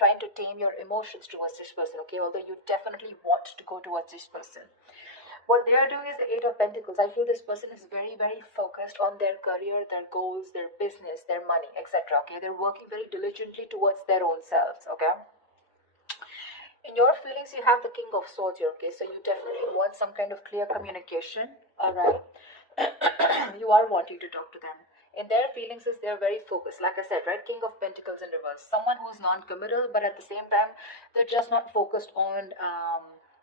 trying to tame your emotions towards this person, okay? Although you definitely want to go towards this person. What they are doing is the Eight of Pentacles. I feel this person is very, very focused on their career, their goals, their business, their money, etc. Okay, they're working very diligently towards their own selves. Okay. In your feelings, you have the King of Swords here. Okay, so you definitely want some kind of clear communication. All right. You are wanting to talk to them. In their feelings, is they're very focused. Like I said, right? King of Pentacles in reverse. Someone who's non-committal, but at the same time, they're just not focused on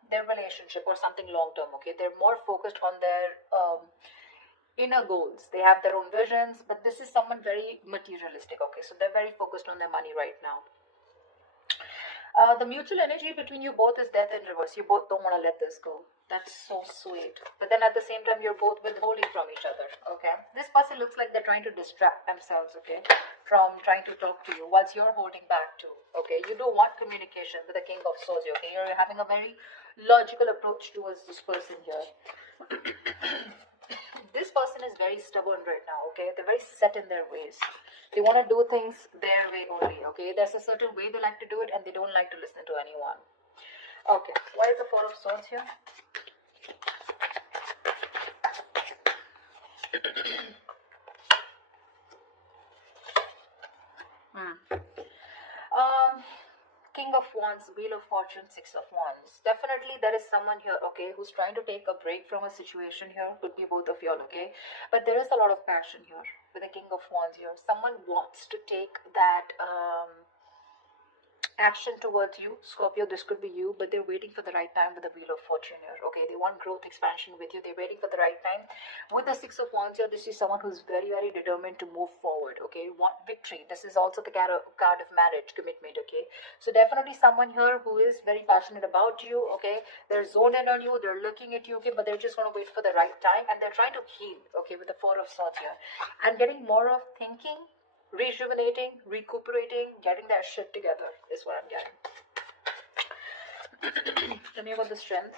their relationship or something long term. Okay, they're more focused on their inner goals. They have their own visions, but this is someone very materialistic. Okay, so they're very focused on their money right now. The mutual energy between you both is death in reverse. You both don't want to let this go. That's so sweet. But then at the same time, you're both withholding from each other. Okay. This person looks like they're trying to distract themselves, okay, from trying to talk to you, whilst you're holding back too. Okay. You do want communication with the King of Swords. Okay. You're having a very logical approach towards this person here. This person is very stubborn right now. Okay. They're very set in their ways. They want to do things their way only. Okay. There's a certain way they like to do it, and they don't like to listen to anyone. Okay. Why is the Four of Swords here? King of Wands, Wheel of Fortune, Six of Wands. Definitely there is someone here, okay, who's trying to take a break from a situation here. Could be both of y'all, okay? But there is a lot of passion here with the King of Wands here. Someone wants to take that action towards you. Scorpio, this could be you, but they're waiting for the right time with the Wheel of Fortune here. Okay, they want growth, expansion with you. They're waiting for the right time. With the Six of Wands here, this is someone who's very, very determined to move forward. Okay, want victory. This is also the card of marriage, commitment. Okay, so definitely someone here who is very passionate about you. Okay, they're zoned in on you. They're looking at you. Okay, but they're just going to wait for the right time, and they're trying to heal. Okay, with the Four of Swords here, and getting more of thinking, rejuvenating, recuperating, getting their shit together is what I'm getting. Tell me about the Strength.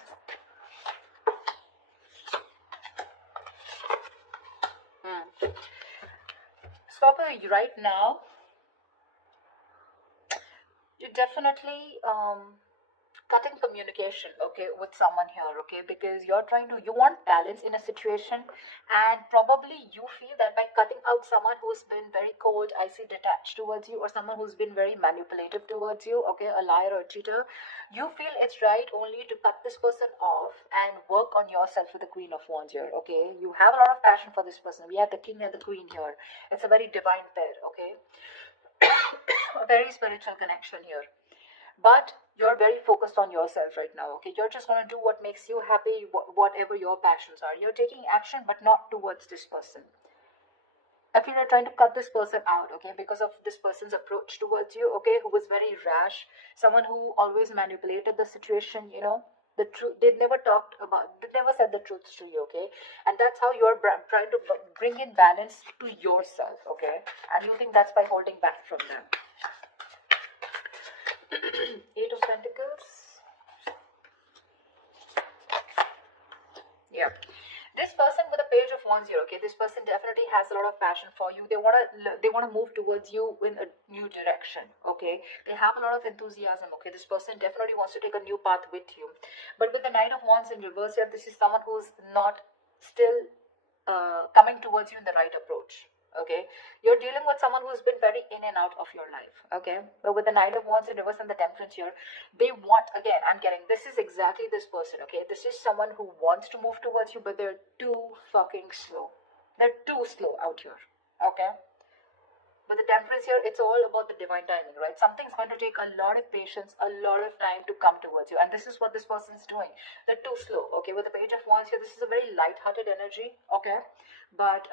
Scorpio, right now, you definitely cutting communication, okay, with someone here, okay, because you want balance in a situation, and probably you feel that by cutting out someone who's been very cold, icy, detached towards you, or someone who's been very manipulative towards you, okay, a liar or a cheater, you feel it's right only to cut this person off and work on yourself with the Queen of Wands here, okay. You have a lot of passion for this person. We have the King and the Queen here. It's a very divine pair, okay. A very spiritual connection here, but you're very focused on yourself right now. Okay, you're just going to do what makes you happy, whatever your passions are. You're taking action, but not towards this person. I feel you're trying to cut this person out, okay, because of this person's approach towards you, okay, who was very rash, someone who always manipulated the situation, you know. The truth, they never said the truth to you, okay, and that's how you're trying to bring in balance to yourself, okay, and you think that's by holding back from them. Eight of Pentacles. Yeah. This person with a Page of Wands here, okay, this person definitely has a lot of passion for you. They wanna move towards you in a new direction, okay. They have a lot of enthusiasm, okay. This person definitely wants to take a new path with you. But with the Knight of Wands in reverse here, this is someone who's not still coming towards you in the right approach. Okay, you're dealing with someone who's been very in and out of your life. Okay, but with the Knight of Wands in reverse and the Temperance here, they want, again, I'm getting, this is exactly this person. Okay, this is someone who wants to move towards you, but they're too fucking slow. They're too slow out here. Okay, with the Temperance here, it's all about the divine timing, right? Something's going to take a lot of patience, a lot of time to come towards you, and this is what this person's doing. They're too slow. Okay, with the Page of Wands here, this is a very light-hearted energy. Okay, but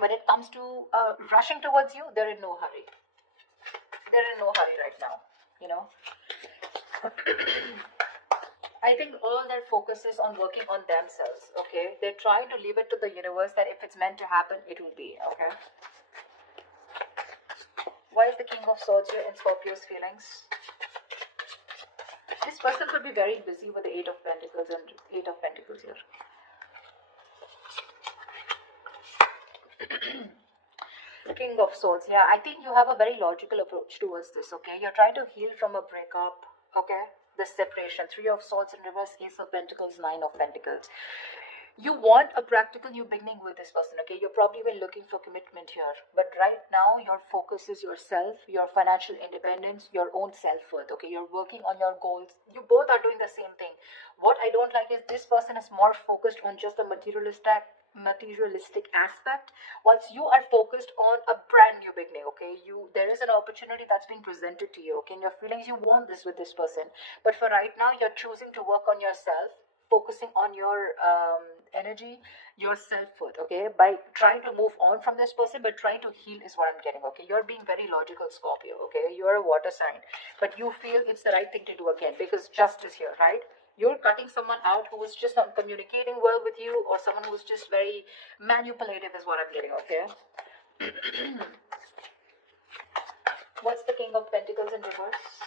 when it comes to rushing towards you, they're in no hurry. They're in no hurry right now, you know. I think all their focus is on working on themselves, okay. They're trying to leave it to the universe that if it's meant to happen, it will be, okay. Why is the King of Swords here in Scorpio's feelings? This person could be very busy with the Eight of Pentacles and Eight of Pentacles here. King of Swords. Yeah, I think you have a very logical approach towards this, okay? You're trying to heal from a breakup, okay? This separation. Three of Swords in reverse, Ace of Pentacles, Nine of Pentacles. You want a practical new beginning with this person, okay? You're probably been looking for commitment here, but right now your focus is yourself, your financial independence, your own self-worth, okay? You're working on your goals. You both are doing the same thing. What I don't like is this person is more focused on just the materialistic aspect, whilst you are focused on a brand new beginning, okay? There is an opportunity that's being presented to you, okay? And your feelings, you want this with this person, but for right now you're choosing to work on yourself, focusing on your energy, your self-worth, okay, by trying to move on from this person, but trying to heal is what I'm getting, okay? You're being very logical, Scorpio, okay? You're a water sign, but you feel it's the right thing to do again, because justice here, right? You're cutting someone out who is just not communicating well with you, or someone who's just very manipulative is what I'm getting, okay? What's the King of Pentacles in reverse?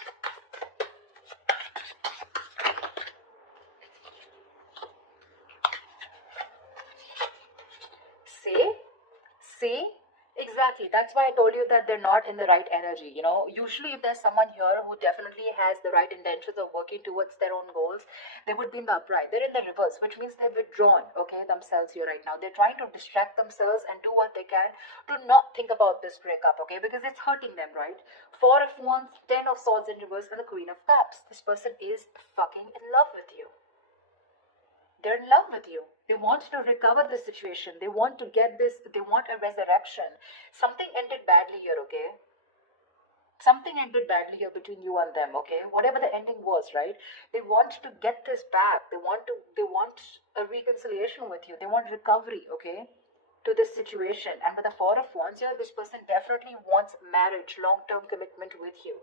See? Exactly. That's why I told you that they're not in the right energy. You know, usually if there's someone here who definitely has the right intentions of working towards their own goals, they would be in the upright. They're in the reverse, which means they've withdrawn, okay, themselves here right now. They're trying to distract themselves and do what they can to not think about this breakup, okay, because it's hurting them, right? Four of Wands, Ten of Swords in reverse, and the Queen of Cups. This person is fucking in love with you. They're in love with you. They want to recover the situation. They want to get this, they want a resurrection. Something ended badly here, okay? Something ended badly here between you and them, okay? Whatever the ending was, right? They want to get this back. They want a reconciliation with you. They want recovery, okay? To this situation. And with the Four of Wands here, this person definitely wants marriage, long-term commitment with you.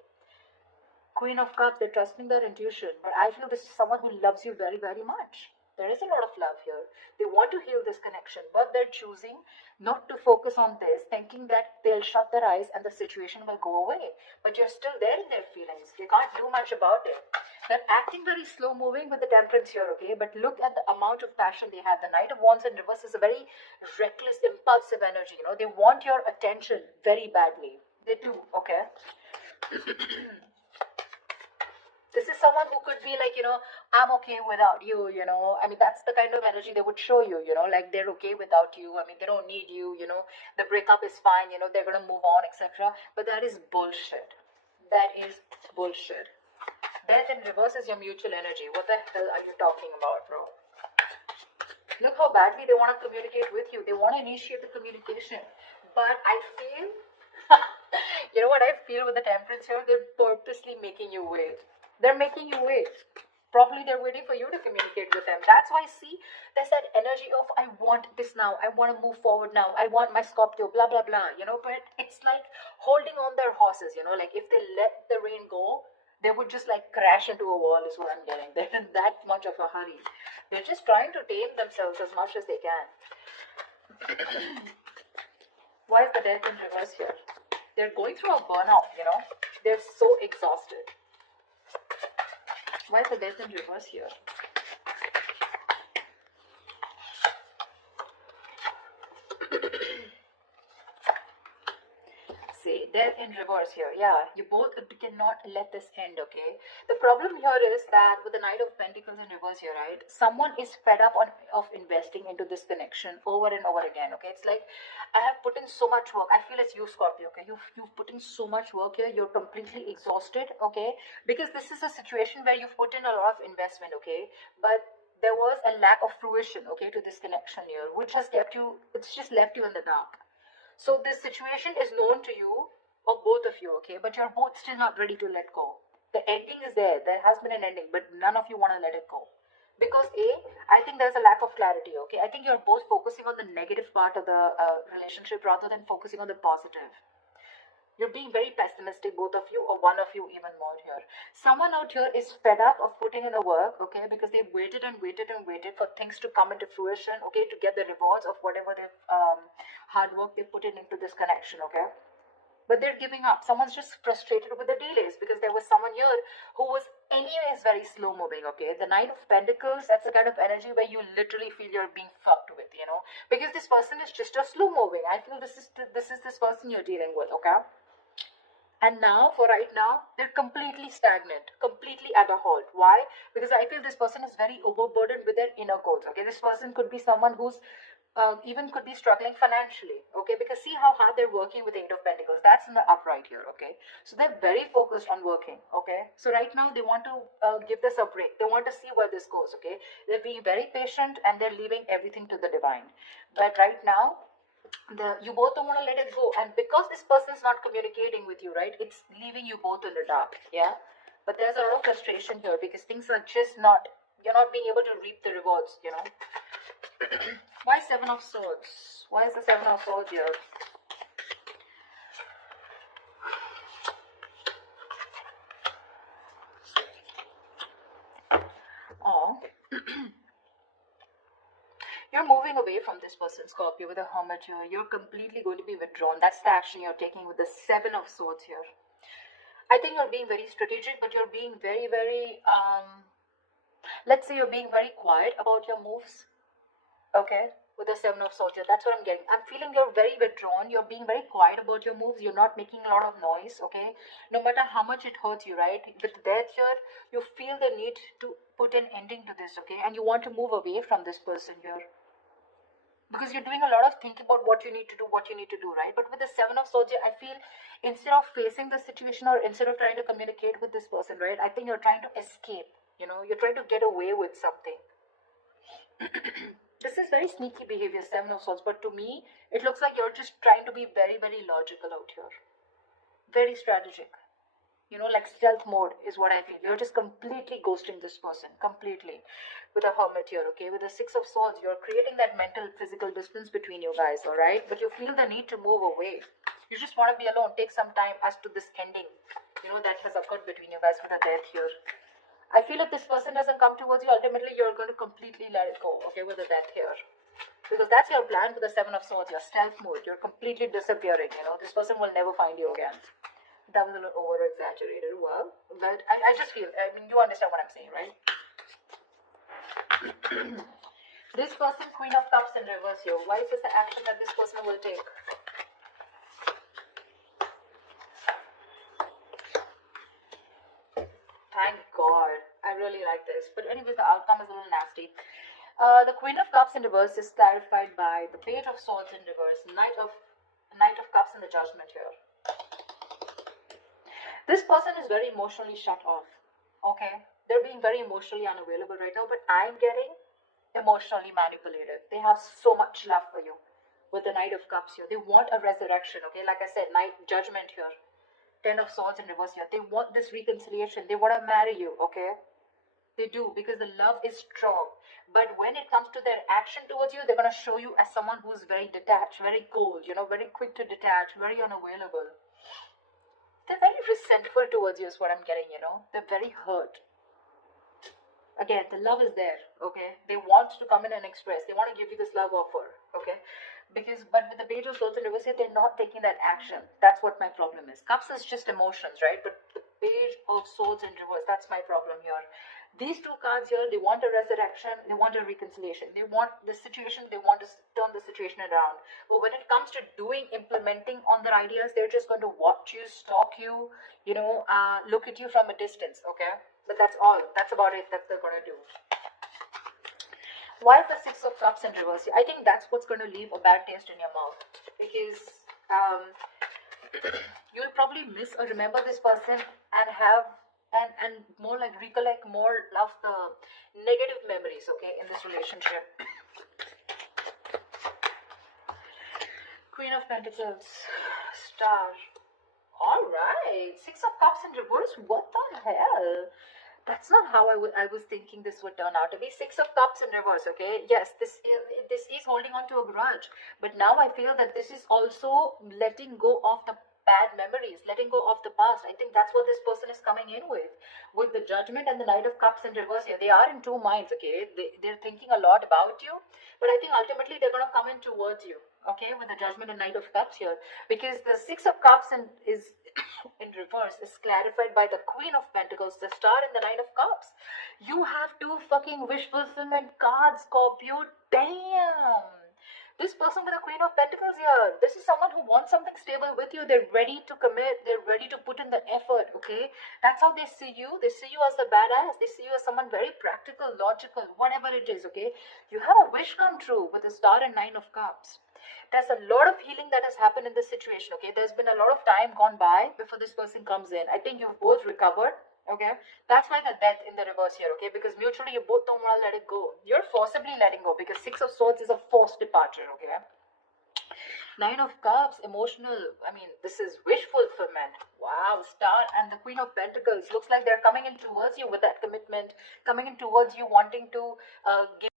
Queen of Cups, they're trusting their intuition. But I feel this is someone who loves you very, very much. There is a lot of love here. They want to heal this connection, but they're choosing not to focus on this, thinking that they'll shut their eyes and the situation will go away. But you're still there in their feelings. They can't do much about it. They're acting very slow moving with the Temperance here, okay? But look at the amount of passion they have. The Knight of Wands in reverse is a very reckless, impulsive energy, you know? They want your attention very badly. They do, okay? This is someone who could be like, you know, I'm okay without you, you know. I mean, that's the kind of energy they would show you, you know, like they're okay without you. I mean, they don't need you, you know. The breakup is fine, you know, they're going to move on, etc. But that is bullshit. That is bullshit. Death in reverse is your mutual energy. What the hell are you talking about, bro? Look how badly they want to communicate with you. They want to initiate the communication. But I feel, you know what I feel with the Temperance here? They're purposely making you wait. They're making you wait. Probably they're waiting for you to communicate with them. That's why, see, there's that energy of, I want this now. I want to move forward now. I want my Scorpio, blah, blah, blah. You know, but it's like holding on their horses, you know, like if they let the rain go, they would just like crash into a wall is what I'm getting. They're in that much of a hurry. They're just trying to tame themselves as much as they can. Why is the Death in reverse here? They're going through a burnout, you know. They're so exhausted. Why is the Death in reverse here? See, Death in reverse here. Yeah, you both cannot let this end, okay? The problem here is that with the Knight of Pentacles in reverse here, right? Someone is fed up of investing into this connection over and over again, okay? It's like, I have put in so much work. I feel it's you, Scorpio, okay? You've put in so much work here. You're completely exhausted, okay? Because this is a situation where you've put in a lot of investment, okay? But there was a lack of fruition, okay, to this connection here, which has kept you, it's just left you in the dark. So this situation is known to you, or both of you, okay? But you're both still not ready to let go. The ending is there. There has been an ending, but none of you want to let it go. Because I think there's a lack of clarity, okay? I think you're both focusing on the negative part of the relationship rather than focusing on the positive. You're being very pessimistic, both of you, or one of you even more here. Someone out here is fed up of putting in the work, okay, because they've waited and waited and waited for things to come into fruition, okay, to get the rewards of whatever they've hard work they put in into this connection, okay. but they're giving up. Someone's just frustrated with the delays because there was someone here who was anyways very slow moving. Okay, the Knight of Pentacles, that's the kind of energy where you literally feel you're being fucked with, you know, because this person is just a slow moving. I feel this is this person you're dealing with. Okay, and now, for right now, they're completely stagnant, completely at a halt. Why? Because I feel this person is very overburdened with their inner codes. Okay, this person could be someone who's even could be struggling financially. Okay, because see how hard they're working with the Eight of Pentacles. That's in the upright here. Okay, so they're very focused on working. Okay, so right now they want to give this a break. They want to see where this goes. Okay, they're being very patient and they're leaving everything to the divine. But right now, you both don't want to let it go, and because this person is not communicating with you, right, it's leaving you both in the dark. Yeah, but there's a lot of frustration here because things are just not, you're not being able to reap the rewards, you know. Why Seven of Swords? Why is the Seven of Swords here? Oh. You're moving away from this person, Scorpio, with a Hermit here. You're completely going to be withdrawn. That's the action you're taking with the Seven of Swords here. I think you're being very strategic, but you're being very, very, let's say you're being very quiet about your moves. Okay, with the Seven of Swords here. That's what I'm getting. I'm feeling you're very withdrawn. You're being very quiet about your moves. You're not making a lot of noise. Okay, no matter how much it hurts you, right? With death here, you feel the need to put an ending to this. Okay, and you want to move away from this person here, because you're doing a lot of thinking about what you need to do, right? But with the Seven of Swords, I feel instead of facing the situation or instead of trying to communicate with this person, right, I think you're trying to escape. You know, you're trying to get away with something. This is very sneaky behavior, Seven of Swords, but to me, it looks like you're just trying to be very, very logical out here. Very strategic. You know, like stealth mode is what I feel. You're just completely ghosting this person, completely. With a Hermit here, okay? With the Six of Swords, you're creating that mental, physical distance between you guys, alright? But you feel the need to move away. You just want to be alone. Take some time as to this ending, you know, that has occurred between you guys with a death here. I feel if this person doesn't come towards you, ultimately you're going to completely let it go, okay, with the death here. Because that's your plan with the Seven of Swords, your stealth mode. You're completely disappearing, you know. This person will never find you again. That was a little over exaggerated. Well, but I just feel, I mean, you understand what I'm saying, right? This person, Queen of Cups in reverse here. Why is this the action that this person will take? Thank God. I really like this. But anyways, the outcome is a little nasty. The Queen of Cups in reverse is clarified by the Page of Swords in reverse, Knight of Cups in the Judgment here. This person is very emotionally shut off. Okay, they're being very emotionally unavailable right now, but I'm getting emotionally manipulated. They have so much love for you. With the Knight of Cups here, they want a resurrection. Okay, like I said, Judgment here, Ten of Swords in reverse here. They want this reconciliation. They want to marry you. Okay, they do, because the love is strong. But when it comes to their action towards you, they're going to show you as someone who's very detached, very cold, you know, very quick to detach, very unavailable. They're very resentful towards you is what I'm getting, you know. They're very hurt. Again, the love is there, okay? They want to come in and express. They want to give you this love offer, okay? But with the Page of Swords in reverse, they're not taking that action. That's what my problem is. Cups is just emotions, right? But the Page of Swords in reverse, that's my problem here. These two cards here, they want a resurrection, they want a reconciliation. They want the situation, they want to turn the situation around. But when it comes to implementing on their ideas, they're just going to watch you, stalk you, you know, look at you from a distance, okay? But that's all. That's about it that they're going to do. Why is the Six of Cups in reverse? I think that's what's going to leave a bad taste in your mouth. Because you'll probably miss or remember this person and have and more like recollect more of the negative memories, okay, in this relationship. Queen of Pentacles, Star. Alright, Six of Cups in reverse. What the hell? That's not how I was thinking this would turn out to be. Six of Cups in reverse, okay? Yes, this is holding on to a grudge. But now I feel that this is also letting go of the bad memories, letting go of the past. I think that's what this person is coming in with. With the Judgment and the Knight of Cups in reverse here. They are in two minds, okay? They're thinking a lot about you. But I think ultimately they're going to come in towards you, okay, with the Judgment and Knight of Cups here, because the Six of Cups is in reverse is clarified by the Queen of Pentacles, the Star, and the Nine of Cups. You have two fucking wish fulfillment cards, Scorpio. Damn. This person with the Queen of Pentacles here, this is someone who wants something stable with you. They're ready to commit. They're ready to put in the effort, okay? That's how they see you. They see you as the badass. They see you as someone very practical, logical, whatever it is, okay? You have a wish come true with the Star and Nine of Cups. There's a lot of healing that has happened in this situation, okay? There's been a lot of time gone by before this person comes in. I think you've both recovered. Okay, that's why the death in the reverse here, okay, because mutually you both don't want to let it go. You're forcibly letting go because Six of Swords is a forced departure, okay. Nine of Cups, emotional, I mean, this is wish fulfillment. Wow, Star and the Queen of Pentacles. Looks like they're coming in towards you with that commitment, coming in towards you wanting to give